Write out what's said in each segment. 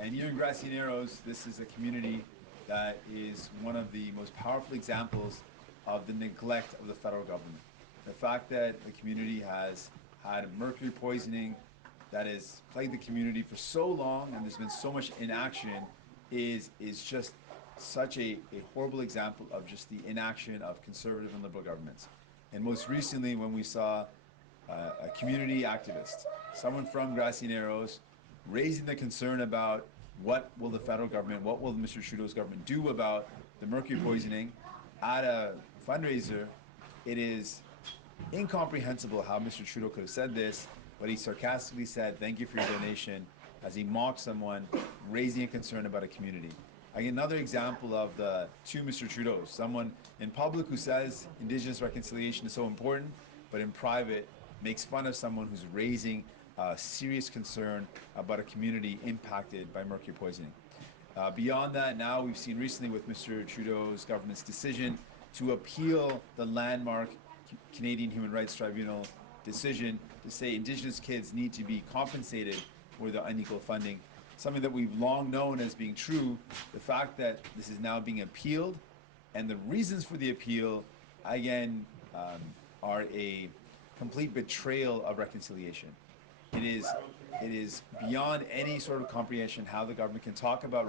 And here in Grassy Narrows, this is a community that is one of the most powerful examples of the neglect of the federal government. The fact that the community has had mercury poisoning that has plagued the community for so long, and there's been so much inaction, is just such a horrible example of just the inaction of conservative and liberal governments. And most recently, when we saw a community activist, someone from Grassy Narrows, raising the concern about what will the federal government, what will Mr. Trudeau's government do about the mercury poisoning at a fundraiser, it is incomprehensible how Mr. Trudeau could have said this, but he sarcastically said, "Thank you for your donation," as he mocked someone raising a concern about a community. Another example of the two Mr. Trudeaus, someone in public who says Indigenous reconciliation is so important, but in private makes fun of someone who's raising a serious concern about a community impacted by mercury poisoning. Beyond that, now we've seen recently with Mr. Trudeau's government's decision to appeal the landmark Canadian Human Rights Tribunal decision to say Indigenous kids need to be compensated for the unequal funding, something that we've long known as being true. The fact that this is now being appealed, and the reasons for the appeal, again, are a complete betrayal of reconciliation. It is beyond any sort of comprehension how the government can talk about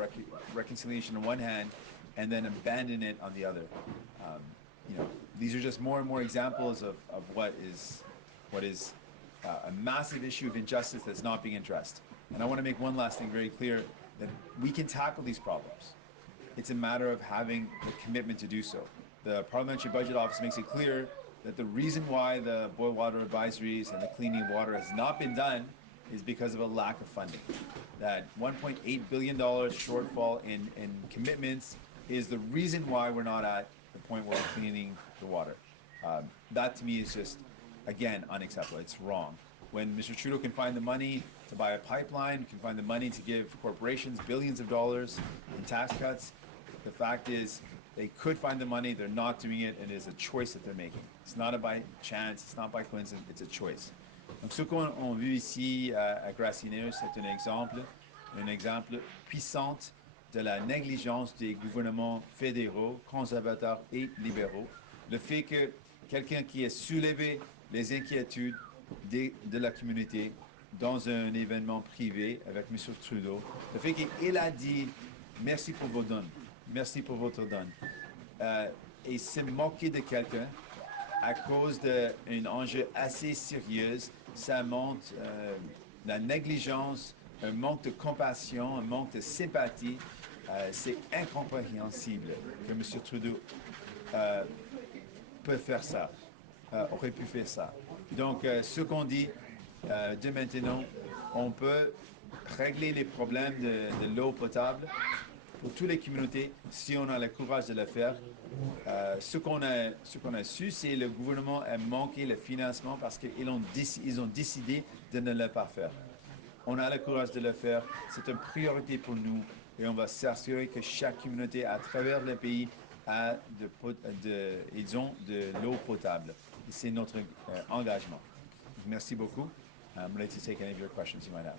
reconciliation on one hand and then abandon it on the other. These are just more and more examples of what is a massive issue of injustice that's not being addressed. And I want to make one last thing very clear, that we can tackle these problems. It's a matter of having the commitment to do so. The Parliamentary Budget Office makes it clear that the reason why the boil water advisories and the cleaning of water has not been done is because of a lack of funding. That $1.8 billion shortfall in commitments is the reason why we're not at the point where we're cleaning the water. That to me is just, again, unacceptable. It's wrong. When Mr. Trudeau can find the money to buy a pipeline, can find the money to give corporations billions of dollars in tax cuts, the fact is they could find the money, they're not doing it, and it is a choice that they're making. It's not by chance, it's not by coincidence, it's a choice. Donc ce qu'on vu ici à Grassy Narrows, c'est un exemple puissant de la négligence des gouvernements fédéraux, conservateurs et libéraux. Le fait que quelqu'un qui a soulevé les inquiétudes de la communauté dans un événement privé avec M. Trudeau, le fait qu'il a dit merci pour vos dons, merci pour votre don, et se moquer de quelqu'un à cause d'un enjeu assez sérieux, ça montre la négligence, un manque de compassion, un manque de sympathie. C'est incompréhensible que M. Trudeau peut faire ça, aurait pu faire ça. Donc, ce qu'on dit de maintenant, on peut régler les problèmes de l'eau potable pour toutes les communautés si on a le courage de le faire. Ce qu'on a su, c'est que le gouvernement a manqué le financement parce qu'ils ont décidé de ne le pas faire. On a le courage de le faire, c'est une priorité pour nous et on va s'assurer que chaque communauté à travers le pays a de l'eau potable. C'est notre engagement. Merci beaucoup. I'm ready to take any of your questions you might have.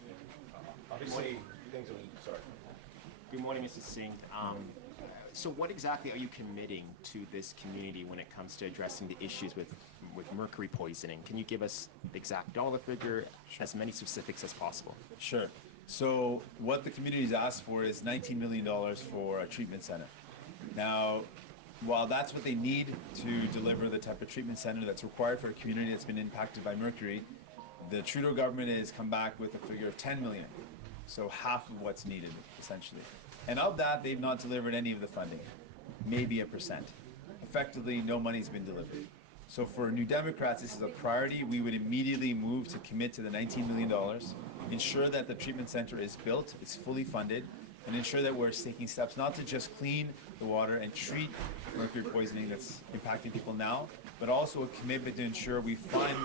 Obviously, sorry. Good morning, Mr. Singh. So what exactly are you committing to this community when it comes to addressing the issues with mercury poisoning? Can you give us the exact dollar figure, as many specifics as possible? Sure. So what the community has asked for is $19 million for a treatment center. Now, while that's what they need to deliver the type of treatment center that's required for a community that's been impacted by mercury, the Trudeau government has come back with a figure of $10 million. So half of what's needed, essentially. And of that, they've not delivered any of the funding, maybe 1%. Effectively, no money's been delivered. So for New Democrats, this is a priority. We would immediately move to commit to the $19 million, ensure that the treatment center is built, it's fully funded, and ensure that we're taking steps not to just clean the water and treat mercury poisoning that's impacting people now, but also a commitment to ensure we find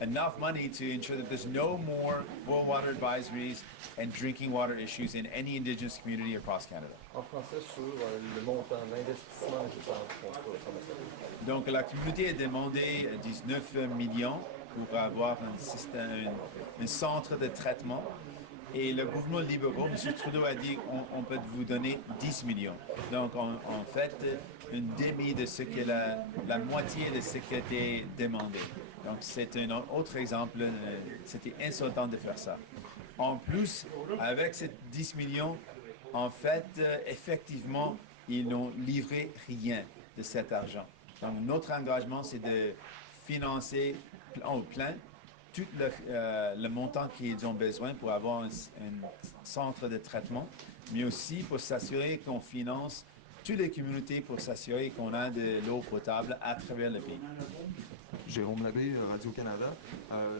enough money to ensure that there's no more boil water advisories and drinking water issues in any Indigenous community across Canada. En français, sur le montant d'investissement nécessaire pour le pharmacien. Donc la communauté a demandé 19 millions pour avoir un centre de traitement Et le gouvernement libéral, M. Trudeau a dit on peut vous donner 10 millions. Donc, en fait, une demi de ce que la moitié de ce qui a été demandé. Donc, c'est un autre exemple. C'était insultant de faire ça. En plus, avec ces 10 millions, en fait, effectivement, ils n'ont livré rien de cet argent. Donc, notre engagement, c'est de financer au plein tout le montant qu'ils ont besoin pour avoir un centre de traitement, mais aussi pour s'assurer qu'on finance toutes les communautés pour s'assurer qu'on a de l'eau potable à travers le pays. Jérôme Labbé, Radio-Canada.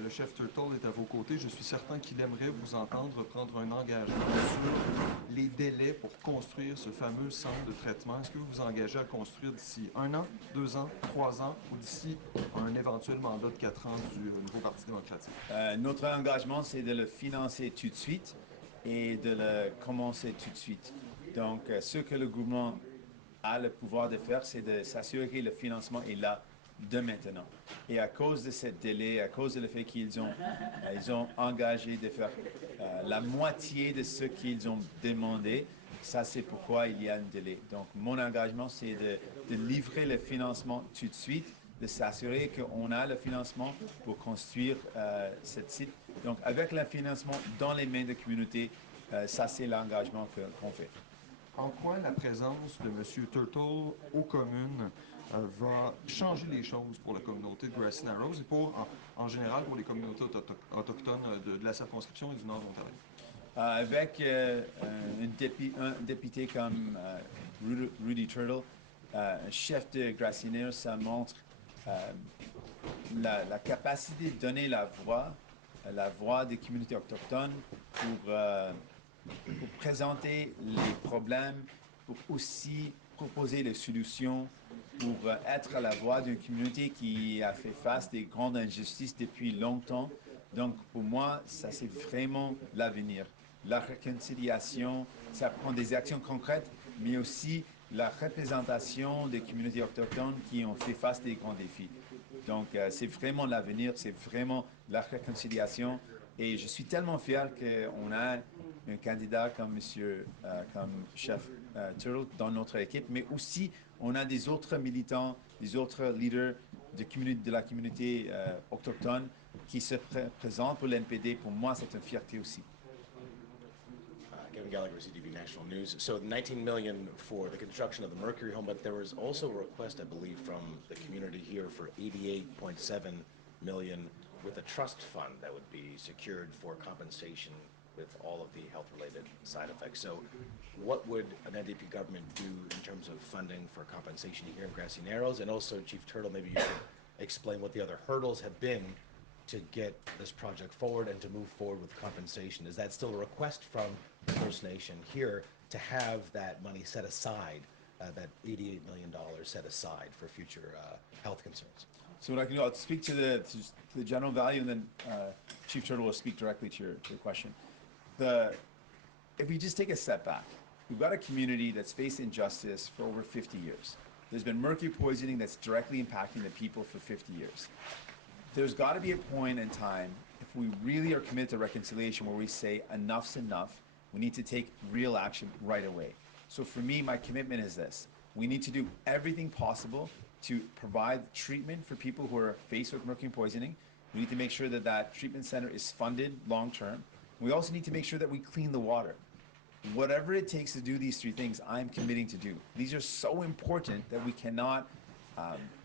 Le chef Turtle est à vos côtés. Je suis certain qu'il aimerait vous entendre prendre un engagement sur les délais pour construire ce fameux centre de traitement. Est-ce que vous vous engagez à le construire d'ici 1 an, 2 ans, 3 ans ou d'ici un éventuel mandat de 4 ans du nouveau Parti démocratique? Notre engagement, c'est de le financer tout de suite et de le commencer tout de suite. Donc, ce que le gouvernement a le pouvoir de faire, c'est de s'assurer que le financement est là de maintenant. Et à cause de ce délai, à cause du fait qu'ils ont engagé de faire la moitié de ce qu'ils ont demandé, ça c'est pourquoi il y a un délai. Donc mon engagement c'est de livrer le financement tout de suite, de s'assurer qu'on a le financement pour construire ce site. Donc avec le financement dans les mains des communautés, ça c'est l'engagement qu'on fait. En quoi la présence de M. Turtle aux communes va changer les choses pour la communauté de Grassy Narrows et en général pour les communautés autochtones de la circonscription et du nord de l'Ontario? Avec un député comme Rudy Turtle, un chef de Grassy Narrows, ça montre la capacité de donner la voix des communautés autochtones pour présenter les problèmes, pour aussi proposer les solutions, pour être la voix d'une communauté qui a fait face à des grandes injustices depuis longtemps. Donc pour moi, ça c'est vraiment l'avenir. La réconciliation, ça prend des actions concrètes, mais aussi la représentation des communautés autochtones qui ont fait face à des grands défis. Donc c'est vraiment l'avenir, c'est vraiment la réconciliation. Et je suis tellement fier qu'on a un candidat comme comme chef Turtle dans notre équipe, mais aussi on a des autres militants, des autres leaders de la communauté autochtone qui se présentent pour l'NPD. Pour moi, c'est une fierté aussi. Kevin Gallagher, CTV National News. So 19 million for the construction of the Mercury home, but there was also a request, I believe, from the community here for 88.7 million with a trust fund that would be secured for compensation with all of the health-related side effects. So what would an NDP government do in terms of funding for compensation here in Grassy Narrows? And also, Chief Turtle, maybe you could explain what the other hurdles have been to get this project forward and to move forward with compensation. Is that still a request from the First Nation here to have that money set aside, that $88 million set aside for future health concerns? So what I can do, I'll speak to the general value, and then Chief Turtle will speak directly to your question. If we just take a step back, we've got a community that's faced injustice for over 50 years. There's been mercury poisoning that's directly impacting the people for 50 years. There's got to be a point in time, if we really are committed to reconciliation, where we say enough's enough, we need to take real action right away. So for me, my commitment is this. We need to do everything possible to provide treatment for people who are faced with mercury poisoning. We need to make sure that that treatment center is funded long-term. We also need to make sure that we clean the water. Whatever it takes to do these three things, I'm committing to do. These are so important that we cannot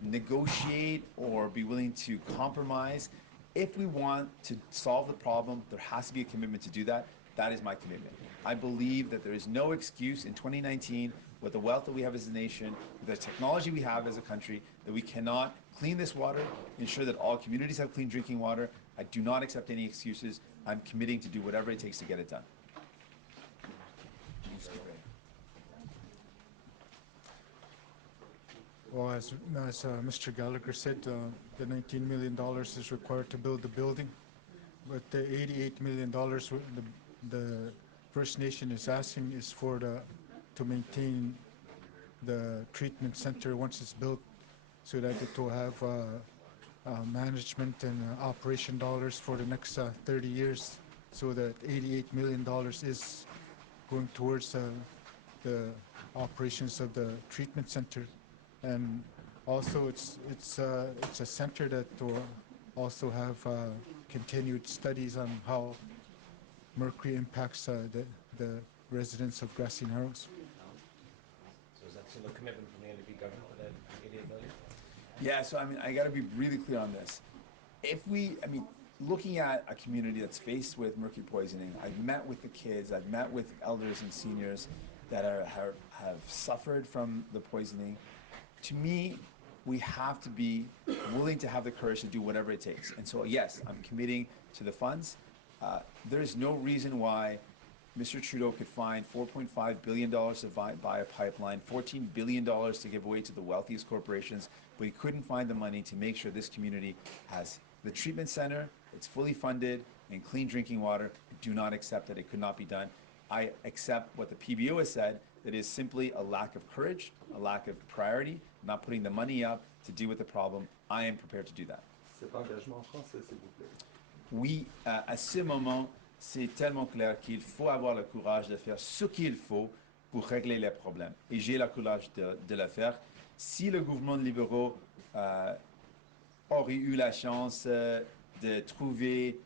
negotiate or be willing to compromise. If we want to solve the problem, there has to be a commitment to do that. That is my commitment. I believe that there is no excuse in 2019, with the wealth that we have as a nation, with the technology we have as a country, that we cannot clean this water, ensure that all communities have clean drinking water. I do not accept any excuses. I'm committing to do whatever it takes to get it done. Well, as Mr. Gallagher said, the $19 million is required to build the building, but the $88 million the First Nation is asking is to maintain the treatment center once it's built, so that it will have management and operation dollars for the next 30 years. so that $88 million is going towards the operations of the treatment center, and also it's a center that will also have continued studies on how mercury impacts the residents of Grassy Narrows. So is that still a commitment from the NDP government for that 88 million? Yeah, so I mean, I got to be really clear on this. Looking at a community that's faced with mercury poisoning, I've met with the kids, I've met with elders and seniors that have suffered from the poisoning. To me, we have to be willing to have the courage to do whatever it takes. And so, yes, I'm committing to the funds. There is no reason why Mr. Trudeau could find $4.5 billion to buy a pipeline, $14 billion to give away to the wealthiest corporations, but he couldn't find the money to make sure this community has the treatment center, it's fully funded, and clean drinking water. I do not accept that it could not be done. I accept what the PBO has said, that is simply a lack of courage, a lack of priority, not putting the money up to deal with the problem. I am prepared to do that. Cet engagement en français, s'il vous plaît. Oui, à ce moment, c'est tellement clair qu'il faut avoir le courage de faire ce qu'il faut pour régler les problèmes. Et j'ai le courage de le faire. Si le gouvernement libéraux aurait eu la chance de trouver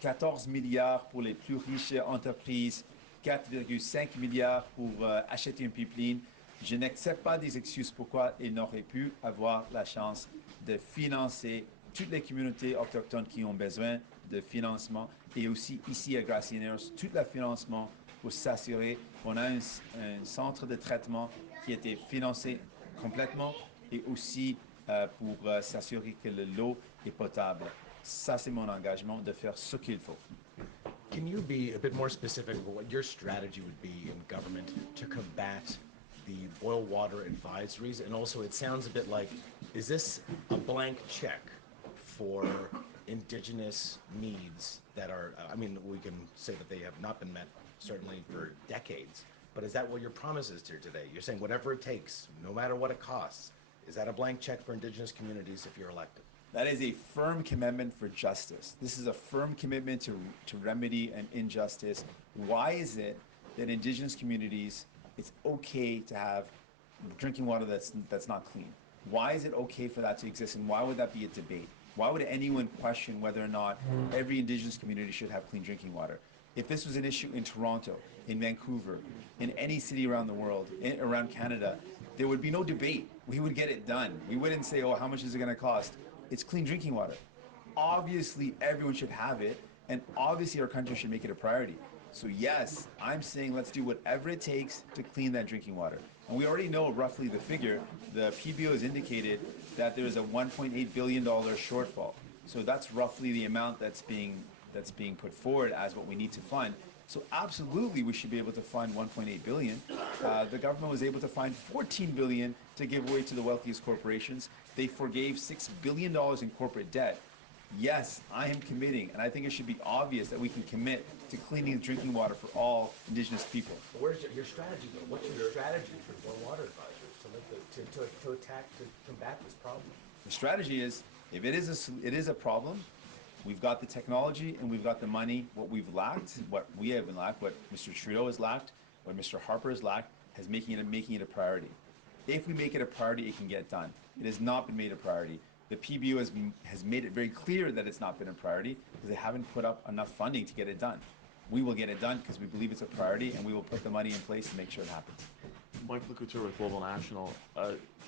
14 milliards pour les plus riches entreprises, 4,5 milliards pour acheter une pipeline, je n'accepte pas des excuses pourquoi ils n'auraient pu avoir la chance de financer toutes les communautés autochtones qui ont besoin de financement, et aussi ici à Grassy Narrows, tout le financement pour s'assurer qu'on a un centre de traitement qui a été financé complètement, et aussi pour s'assurer que l'eau est potable. Ça, c'est mon engagement de faire ce qu'il faut. Can you be a bit more specific about what your strategy would be in government to combat the boil water advisories? And also, it sounds a bit like, is this a blank check for Indigenous needs that are, we can say that they have not been met, certainly for decades, but is that what your promise is here today? You're saying whatever it takes, no matter what it costs. Is that a blank check for Indigenous communities if you're elected? That is a firm commitment for justice. This is a firm commitment to remedy an injustice. Why is it that Indigenous communities, it's okay to have drinking water that's not clean? Why is it okay for that to exist, and why would that be a debate? Why would anyone question whether or not every Indigenous community should have clean drinking water? If this was an issue in Toronto, in Vancouver, in any city around the world, around Canada, there would be no debate. We would get it done. We wouldn't say, oh, how much is it going to cost? It's clean drinking water. Obviously, everyone should have it, and obviously our country should make it a priority. So yes, I'm saying let's do whatever it takes to clean that drinking water. And we already know roughly the figure. The PBO has indicated that there is a $1.8 billion shortfall. So that's roughly the amount that's being put forward as what we need to fund. So absolutely, we should be able to fund 1.8 billion. The government was able to find 14 billion to give away to the wealthiest corporations. They forgave $6 billion in corporate debt. Yes, I am committing, and I think it should be obvious that we can commit to cleaning drinking water for all Indigenous people. But where's your strategy, though? What's your strategy for boil water advisors to combat this problem? The strategy is, if it is a problem, we've got the technology and we've got the money. What we've lacked, what we have lacked, what Mr. Trudeau has lacked, what Mr. Harper has lacked, is making it a priority. If we make it a priority, it can get done. It has not been made a priority. The PBO has made it very clear that it's not been a priority because they haven't put up enough funding to get it done. We will get it done because we believe it's a priority, and we will put the money in place to make sure it happens. Michael Couture with Global National.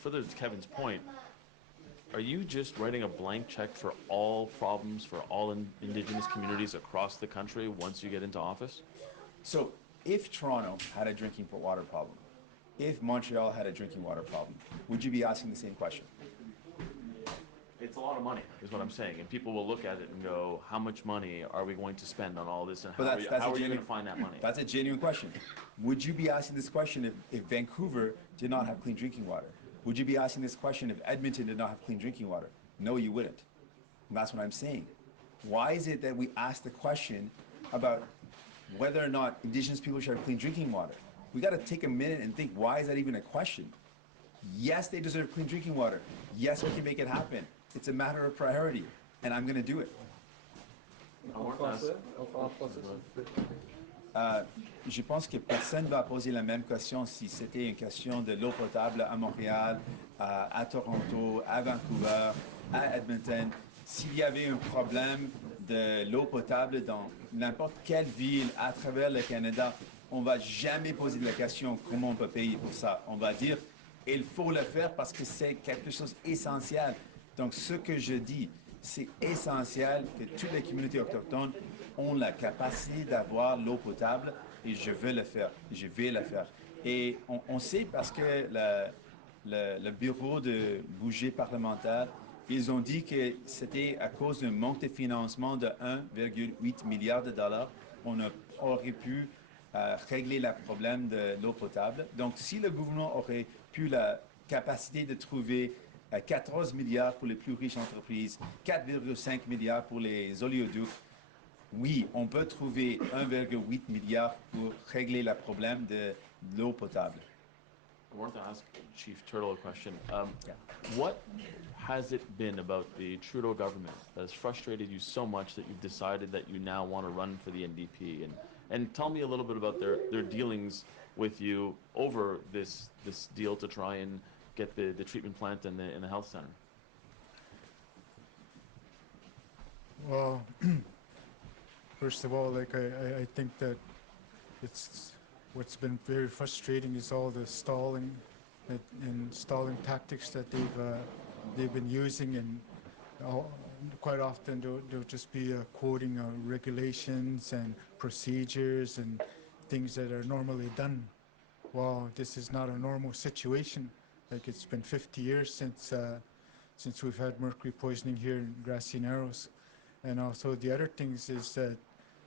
Further to Kevin's point, are you just writing a blank check for all problems for all Indigenous communities across the country once you get into office? So if Toronto had a drinking water problem, if Montreal had a drinking water problem, would you be asking the same question? It's a lot of money, is what I'm saying. And people will look at it and go, how much money are we going to spend on all this, and how are you going to find that money? That's a genuine question. Would you be asking this question if Vancouver did not have clean drinking water? Would you be asking this question if Edmonton did not have clean drinking water? No, you wouldn't. And that's what I'm saying. Why is it that we ask the question about whether or not Indigenous people should have clean drinking water? We got to take a minute and think, why is that even a question? Yes, they deserve clean drinking water. Yes, we can make it happen. It's a matter of priority, and I'm going to do it. En français? En français, s'il vous plaît. Je pense que personne ne va poser la même question si c'était une question de l'eau potable à Montréal, à Toronto, à Vancouver, à Edmonton. S'il y avait un problème de l'eau potable dans n'importe quelle ville à travers le Canada, on ne va jamais poser la question comment on peut payer pour ça. On va dire il faut le faire parce que c'est quelque chose d'essentiel. Donc ce que je dis, c'est essentiel que toutes les communautés autochtones ont la capacité d'avoir l'eau potable et je veux le faire, je vais le faire. Et on sait parce que le bureau de budget parlementaire, ils ont dit que c'était à cause d'un manque de financement de 1,8 milliard de dollars, aurait pu régler le problème de l'eau potable. Donc si le gouvernement aurait pu la capacité de trouver 14 milliards pour les plus riches entreprises, 4,5 milliards pour les oléoducs. Oui, on peut trouver 1,8 milliard pour régler le problème de l'eau potable. I wanted to ask Chief Turtle a question. What has it been about the Trudeau government that has frustrated you so much that you've decided that you now want to run for the NDP? And tell me a little bit about their dealings with you over this deal to try and get the treatment plant in the health center. Well, first of all, like I think that it's what's been very frustrating is all the stalling and stalling tactics that they've been using, and quite often they'll just be quoting regulations and procedures and things that are normally done. Well, this is not a normal situation. Like it's been 50 years since we've had mercury poisoning here in Grassy Narrows. And also the other things is that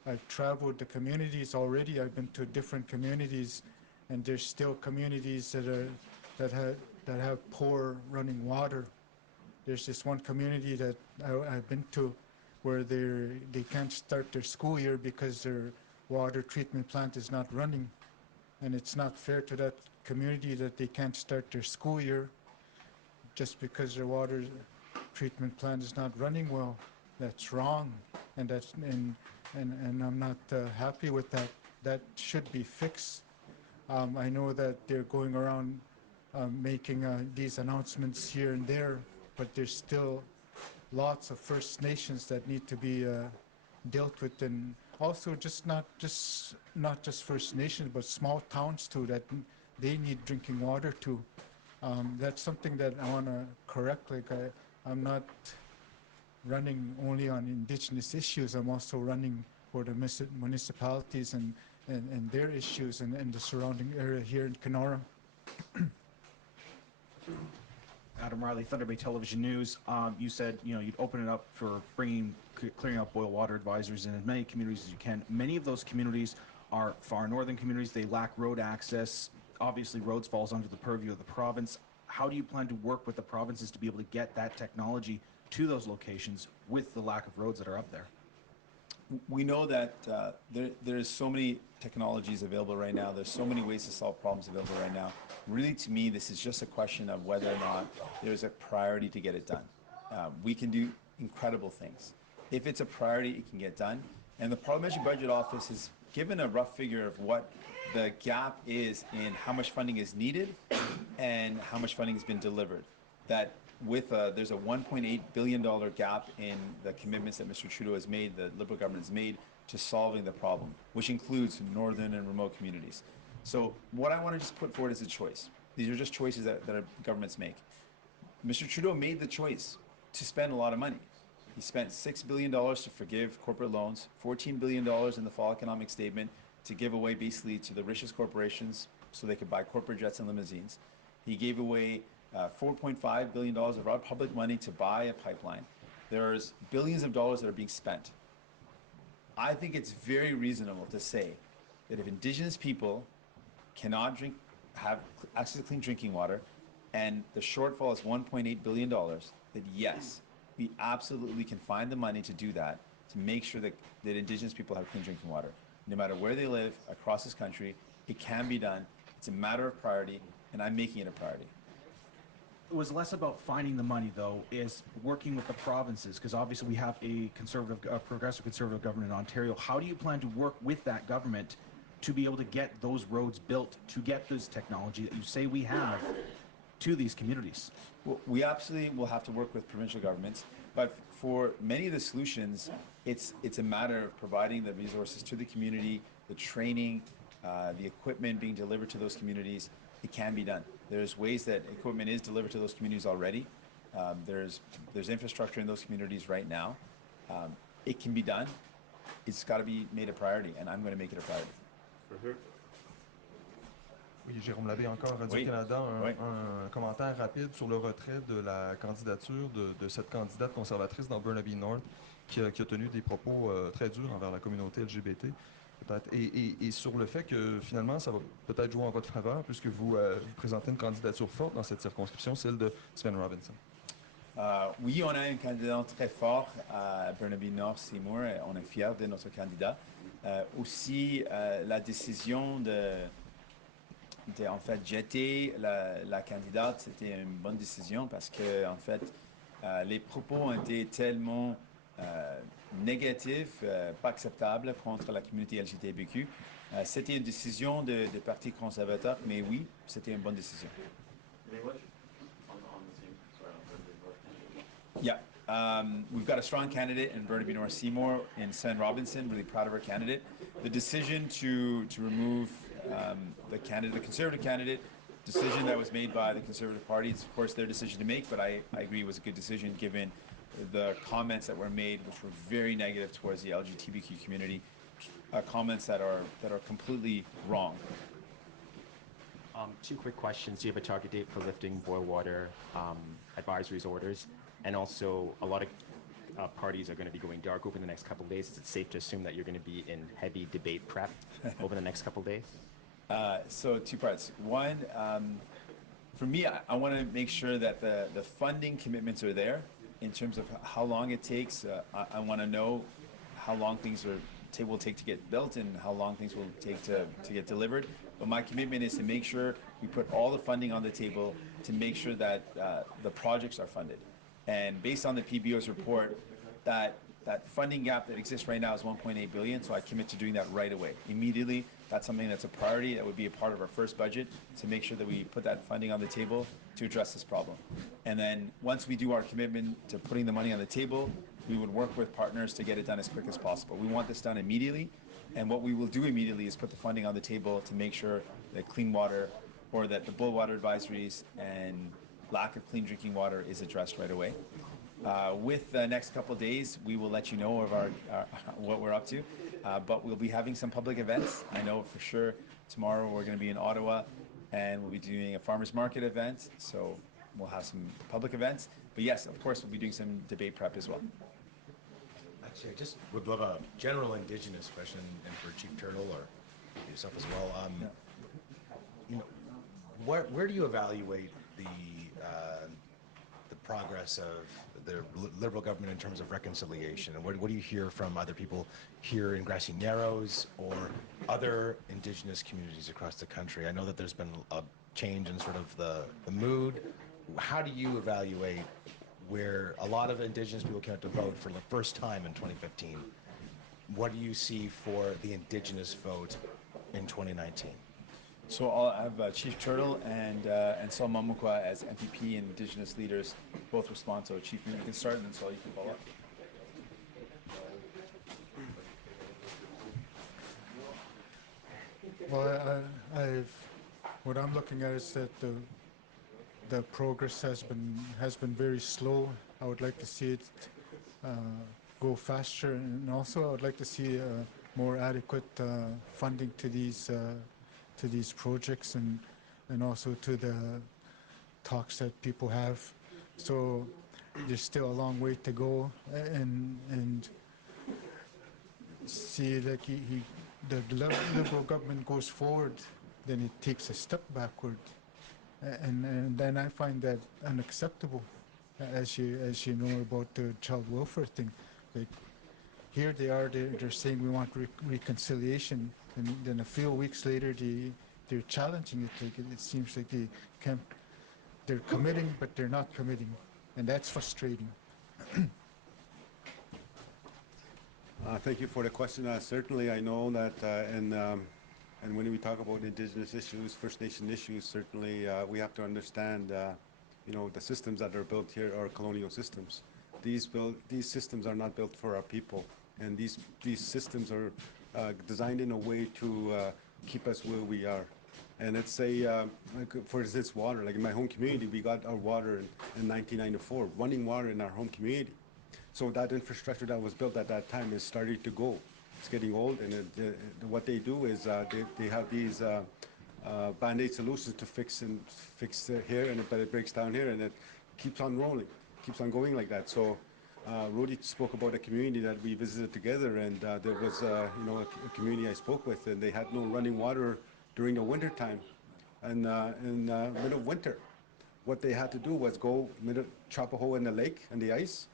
I've traveled the communities already. I've been to different communities, and there's still communities that have poor running water. There's this one community that I've been to where they can't start their school year because their water treatment plant is not running. And it's not fair to that community that they can't start their school year just because their water treatment plant is not running well. That's wrong, and I'm not happy with that. That should be fixed. I know that they're going around making these announcements here and there, but there's still lots of First Nations that need to be dealt with, and also not just First Nations, but small towns too, that they need drinking water too. That's something that I want to correct. Like I'm not running only on Indigenous issues. I'm also running for the municipalities and their issues and the surrounding area here in Kenora. Adam Riley, Thunder Bay Television News. You said you'd open it up for clearing up boil water advisors in as many communities as you can. Many of those communities are far northern communities. They lack road access. Obviously, roads falls under the purview of the province. How do you plan to work with the provinces to be able to get that technology to those locations with the lack of roads that are up there? We know that there's so many technologies available right now. There's so many ways to solve problems available right now. Really, to me, this is just a question of whether or not there's a priority to get it done. We can do incredible things. If it's a priority, it can get done. And the Parliamentary Budget Office has given a rough figure of what the gap is in how much funding is needed and how much funding has been delivered. That there's a $1.8 billion gap in the commitments that Mr. Trudeau has made, the Liberal government has made, to solving the problem, which includes northern and remote communities. So what I want to just put forward is a choice. These are just choices that our governments make. Mr. Trudeau made the choice to spend a lot of money. He spent $6 billion to forgive corporate loans, $14 billion in the fall economic statement to give away basically to the richest corporations so they could buy corporate jets and limousines. He gave away $4.5 billion of our public money to buy a pipeline. There's billions of dollars that are being spent. I think it's very reasonable to say that if Indigenous people cannot have access to clean drinking water, and the shortfall is $1.8 billion, that yes, we absolutely can find the money to do that, to make sure that Indigenous people have clean drinking water. No matter where they live across this country, it can be done. It's a matter of priority, and I'm making it a priority. was less about finding the money, though, is working with the provinces, because obviously we have a progressive conservative government in Ontario. How do you plan to work with that government to be able to get those roads built, to get this technology that you say we have to these communities? Well, we absolutely will have to work with provincial governments, but for many of the solutions, it's a matter of providing the resources to the community, the training, the equipment being delivered to those communities. It can be done. There's ways that equipment is delivered to those communities already. There's infrastructure in those communities right now. It can be done. It's got to be made a priority, and I'm going to make it a priority. Oui, Jérôme Labbé encore, Radio-Canada, un commentaire rapide sur le retrait de la candidature de cette candidate conservatrice dans Burnaby North qui a tenu des propos très durs envers la communauté LGBT, peut-être, et sur le fait que finalement ça va peut-être jouer en votre faveur puisque vous présentez une candidature forte dans cette circonscription, celle de Sven Robinson. Oui, on a un candidat très fort à Burnaby North, Seymour. On est fiers de notre candidat. Aussi, la décision de en fait jeter la candidate, c'était une bonne décision parce que en fait les propos ont été tellement négatifs, pas acceptables contre la communauté LGBTQ. C'était une décision du Parti conservateur, mais oui, c'était une bonne décision. Yeah, we've got a strong candidate in Burnaby North Seymour in Sven Robinson. Really proud of our candidate. The decision to remove the conservative candidate, decision that was made by the Conservative Party. It's of course their decision to make, but I agree it was a good decision given the comments that were made, which were very negative towards the LGBTQ community, comments that are completely wrong. Two quick questions. Do you have a target date for lifting boil water advisories orders? And also, a lot of parties are going to be going dark over the next couple of days. Is it safe to assume that you're going to be in heavy debate prep over the next couple of days? So two parts. One, for me, I want to make sure that the funding commitments are there in terms of how long it takes. I want to know how long things will take to get built and how long things will take to get delivered. But my commitment is to make sure we put all the funding on the table to make sure that the projects are funded. And based on the PBO's report, that funding gap that exists right now is $1.8 billion, so I commit to doing that right away, immediately. That's something that's a priority. That would be a part of our first budget to make sure that we put that funding on the table to address this problem. And then once we do our commitment to putting the money on the table, we would work with partners to get it done as quick as possible. We want this done immediately, and what we will do immediately is put the funding on the table to make sure that clean water, or that the boil water advisories and lack of clean drinking water is addressed right away. With the next couple of days, we will let you know of what we're up to, but we'll be having some public events. I know for sure tomorrow we're going to be in Ottawa, and we'll be doing a farmers market event, so we'll have some public events. But yes, of course, we'll be doing some debate prep as well. Actually, I just would love a general Indigenous question, and for Chief Turtle or yourself as well. You know, where do you evaluate the progress of the Liberal government in terms of reconciliation? And what do you hear from other people here in Grassy Narrows or other Indigenous communities across the country? I know that there's been a change in sort of the mood. How do you evaluate where a lot of Indigenous people came out to vote for the first time in 2015? What do you see for the Indigenous vote in 2019? So I'll have Chief Turtle and Sol Mamukwa as NDP and Indigenous leaders both respond. So Chief, you can start, and then Sol, you can follow up. Well, what I'm looking at is that the progress has been very slow. I would like to see it go faster, and also I would like to see more adequate funding to these projects and also to the talks that people have. So there's still a long way to go, and see like the Liberal government goes forward, then it takes a step backward, and then I find that unacceptable. As you know about the child welfare thing, like here they're saying we want reconciliation, and then a few weeks later they're challenging it. Like it seems like they're committing, but they're not committing, and that's frustrating. Thank you for the question. Certainly, I know that, and when we talk about Indigenous issues, First Nation issues, certainly we have to understand, you know, the systems that are built here are colonial systems. These systems are not built for our people, and these systems are designed in a way to keep us where we are. And let's say, like for instance, water. Like in my home community, we got our water in 1994, running water in our home community. So that infrastructure that was built at that time is starting to go. It's getting old, and what they do is they have these Band-Aid solutions to fix here, and it breaks down here, and it keeps on rolling, keeps on going like that. So Rudy spoke about a community that we visited together, and there was you know, a community I spoke with, and they had no running water during the winter time, and in middle of winter. What they had to do was go chop a hole in the lake and the ice,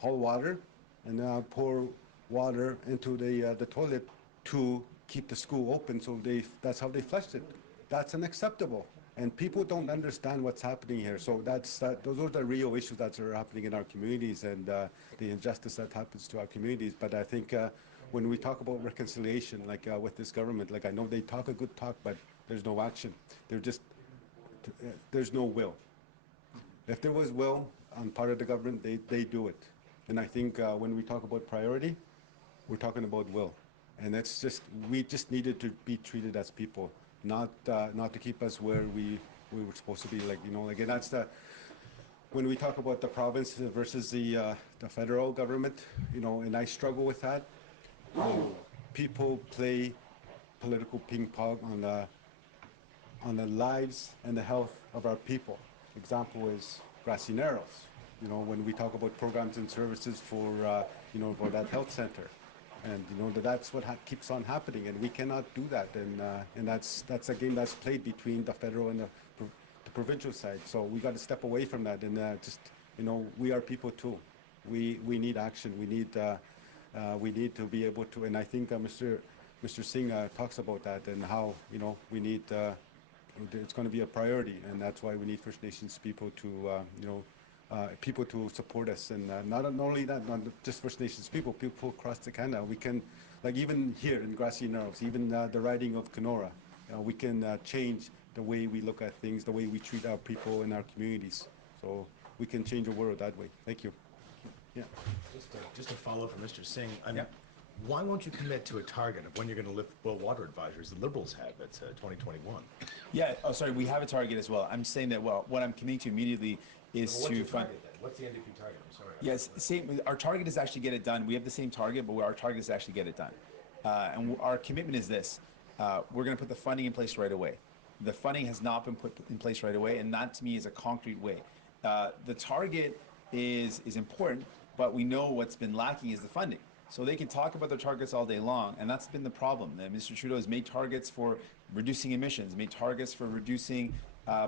haul water, and pour water into the toilet to keep the school open. So that's how they flushed it. That's unacceptable, and people don't understand what's happening here. So those are the real issues that are happening in our communities, and the injustice that happens to our communities. But I think when we talk about reconciliation, like with this government, like I know they talk a good talk, but there's no action. There's no will. If there was will on part of the government, they do it. And I think when we talk about priority, we're talking about will. And that's just, we just needed to be treated as people, not to keep us where we were supposed to be. Like, you know, like, and that's when we talk about the province versus the federal government, you know, and I struggle with that. People play political ping pong on the lives and the health of our people. Example is Grassy Narrows. You know, when we talk about programs and services for, you know, for that health center. And, you know, that's what keeps on happening, and we cannot do that. And that's a game that's played between the federal and the provincial side. So we got to step away from that, and just, you know, we are people too. We need action. We need to be able to, and I think Mr. Singh talks about that, and how, you know, we need, it's going to be a priority, and that's why we need First Nations people to, you know, people to support us, and not only that, not just First Nations people across the Canada. We can, like even here in Grassy Narrows, even the riding of Kenora, we can change the way we look at things, the way we treat our people in our communities. So we can change the world that way. Thank you. Yeah. Just to follow up from Mr. Singh, why won't you commit to a target of when you're going to lift boil water advisories the Liberals have at 2021? Yeah, oh, sorry, we have a target as well. I'm saying that, well, what I'm committing to immediately is What's to your fund. target then? What's the NDP target? I'm sorry. Yes, same. Our target is actually get it done. We have the same target, but our target is actually get it done. And our commitment is this: we're going to put the funding in place right away. The funding has not been put in place right away, and that to me is a concrete way. The target is important, but we know what's been lacking is the funding. So they can talk about their targets all day long, and that's been the problem. That Mr. Trudeau has made targets for reducing emissions, made targets for reducing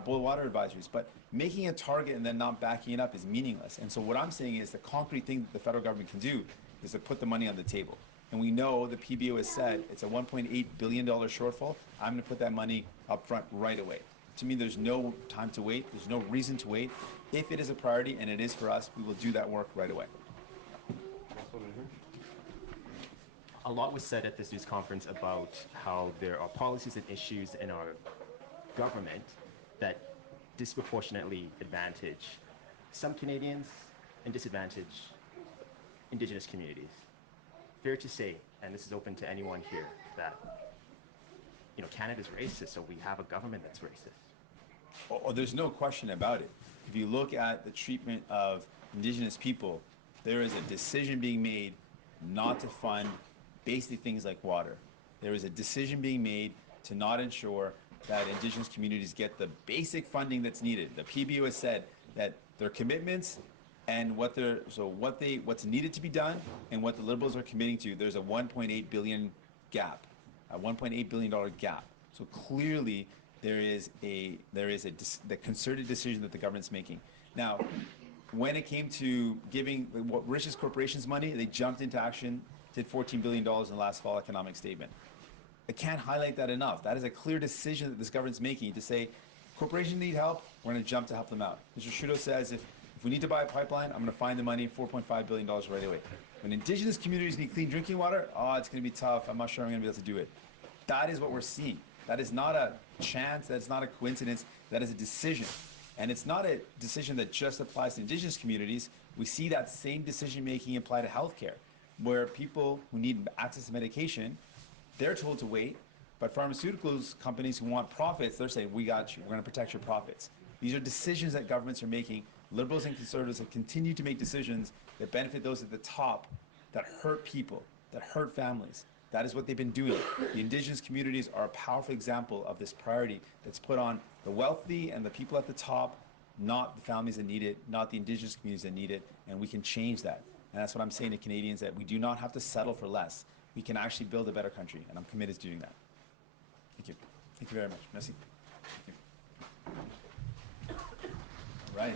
boil water advisories, but making a target and then not backing it up is meaningless. And so what I'm saying is the concrete thing that the federal government can do is to put the money on the table. And we know the PBO has said it's a $1.8 billion shortfall. I'm going to put that money up front right away. To me, there's no time to wait. There's no reason to wait. If it is a priority, and it is for us, we will do that work right away. A lot was said at this news conference about how there are policies and issues in our government that disproportionately advantage some Canadians and disadvantage Indigenous communities. Fair to say, and this is open to anyone here, that, you know, Canada's racist, so we have a government that's racist. Oh, there's no question about it. If you look at the treatment of Indigenous people, there is a decision being made not to fund basically things like water. There is a decision being made to not ensure that Indigenous communities get the basic funding that's needed. The PBO has said that their commitments and what's needed to be done and what the Liberals are committing to, there's a $1.8 billion gap, a $1.8 billion gap. So clearly there is the concerted decision that the government's making. Now, when it came to giving what richest corporations money, they jumped into action, did $14 billion in the last fall economic statement. I can't highlight that enough. That is a clear decision that this government's making to say Corporations need help, we're going to jump to help them out. Mr. Trudeau says if we need to buy a pipeline, I'm going to find the money, $4.5 billion right away. When Indigenous communities need clean drinking water, it's going to be tough. I'm not sure I'm going to be able to do it. That is what we're seeing. That is not a chance. That's not a coincidence. That is a decision. And it's not a decision that just applies to Indigenous communities. We see that same decision-making apply to healthcare, where people who need access to medication, they're told to wait, but pharmaceuticals companies who want profits, they're saying, we got you. We're going to protect your profits. These are decisions that governments are making. Liberals and conservatives have continued to make decisions that benefit those at the top, that hurt people, that hurt families. That is what they've been doing. The Indigenous communities are a powerful example of this priority that's put on the wealthy and the people at the top, not the families that need it, not the Indigenous communities that need it, and we can change that. And that's what I'm saying to Canadians, that we do not have to settle for less. We can actually build a better country, and I'm committed to doing that. Thank you. Thank you very much. Merci. Thank you. All right.